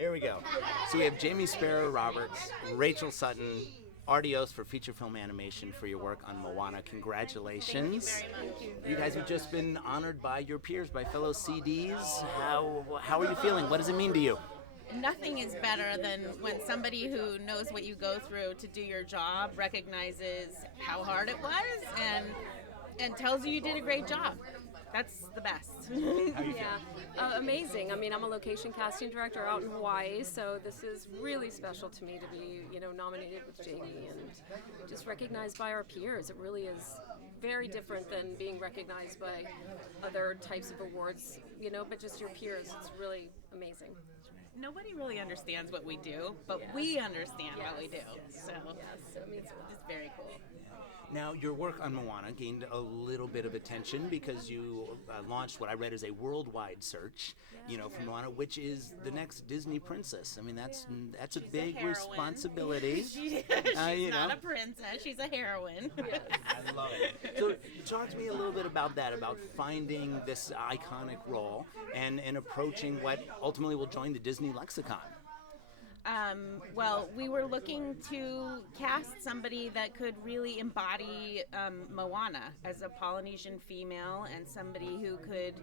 Here we go. So we have Jamie Sparrow Roberts, Rachel Sutton, Artios for feature film animation for your work on Moana. Congratulations. Thank you. You guys have just been honored by your peers, by fellow CDs. How are you feeling? What does it mean to you? Nothing is better than when somebody who knows what you go through to do your job recognizes how hard it was and tells you did a great job. That's the best. Yeah, amazing. I mean, I'm a location casting director out in Hawaii, so this is really special to me to be, nominated with Jamie and just recognized by our peers. It really is very different than being recognized by other types of awards, but just your peers. It's really amazing. Nobody really understands what we do, but we understand what we do. So it means it's very cool. Now, your work on Moana gained a little bit of attention because you launched what I read as a worldwide search, for Moana, which is the next Disney princess. I mean, that's a big responsibility. She's not a princess; she's a heroine. I love it. So, talk to me a little bit about that, about finding this iconic role and approaching what ultimately will join the Disney lexicon. Well, we were looking to cast somebody that could really embody Moana as a Polynesian female and somebody who could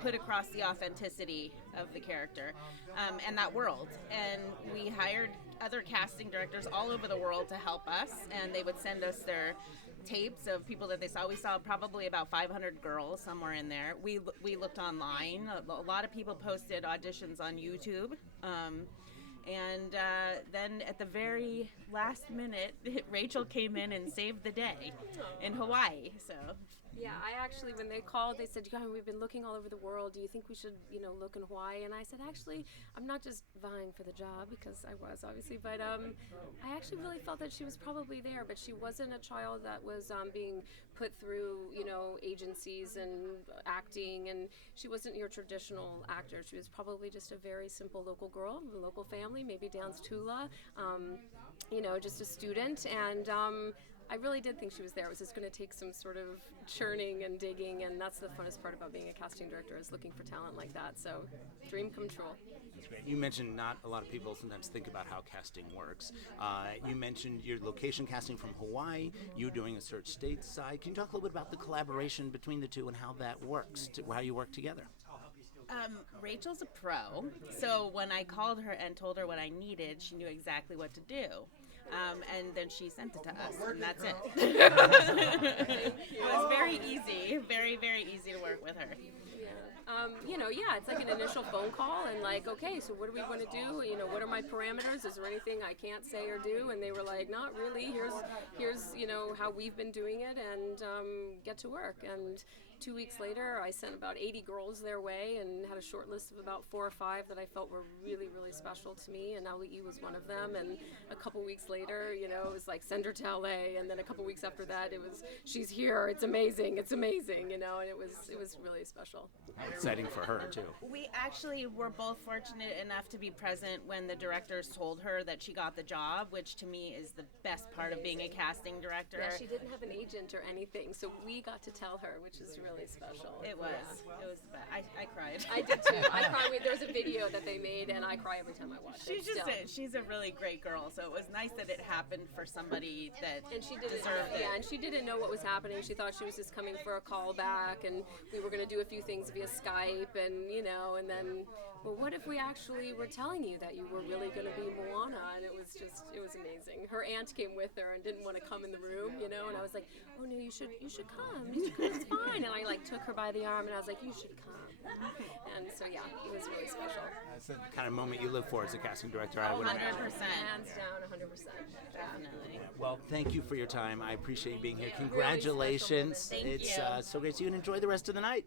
put across the authenticity of the character and that world. And we hired other casting directors all over the world to help us, and they would send us their tapes of people that they saw. We saw probably about 500 girls somewhere in there. We looked online. A lot of people posted auditions on YouTube. And then at the very last minute, Rachel came in and saved the day in Hawaii. So. Yeah, I actually, when they called, they said, we've been looking all over the world. Do you think we should, look in Hawaii? And I said, actually, I'm not just vying for the job, because I was, obviously, but I actually really felt that she was probably there, but she wasn't a child that was being put through, agencies and acting, and she wasn't your traditional actor. She was probably just a very simple local girl, a local family, maybe dance tula, just a student, and I really did think she was there. It was just going to take some sort of churning and digging, and that's the funnest part about being a casting director, is looking for talent like that. So, dream come true. That's great. You mentioned not a lot of people sometimes think about how casting works. You mentioned your location casting from Hawaii, you doing a search stateside. Can you talk a little bit about the collaboration between the two and how that works, how you work together? Rachel's a pro, so when I called her and told her what I needed, she knew exactly what to do. And then she sent it to us, and that's it. It was very easy, very, very easy to work with her. It's like an initial phone call and like, okay, so what do we want to do? What are my parameters? Is there anything I can't say or do? And they were like, not really. Here's how we've been doing it, and get to work. And 2 weeks later, I sent about 80 girls their way and had a short list of about 4 or 5 that I felt were really, really special to me, and Ali was one of them. And a couple weeks later, it was like, send her to LA, and then a couple weeks after that, it was, she's here, it's amazing, and it was really special. Exciting for her, too. We actually were both fortunate enough to be present when the directors told her that she got the job, which to me is the best part of being a casting director. Yeah, she didn't have an agent or anything, so we got to tell her, which is really special. It was the best. I cried. I did too. I cried. There's a video that they made, and I cry every time I watch it. She's a really great girl, so it was nice that it happened for somebody that deserved it. Yeah, and she didn't know what was happening. She thought she was just coming for a call back, and we were going to do a few things via Skype, and and then, well, what if we actually were telling you that you were really going to be Moana? And it was amazing. Her aunt came with her and didn't want to come in the room, and I was like, oh no, you should come. It's fine. And I took her by the arm, and I was like, you should come. And so yeah, it was really special. That's the kind of moment you live for as a casting director. I would 100%. Hands down, 100%. Definitely. Well, thank you for your time. I appreciate you being here. Congratulations. Thank It's you. so great to see you, and enjoy the rest of the night.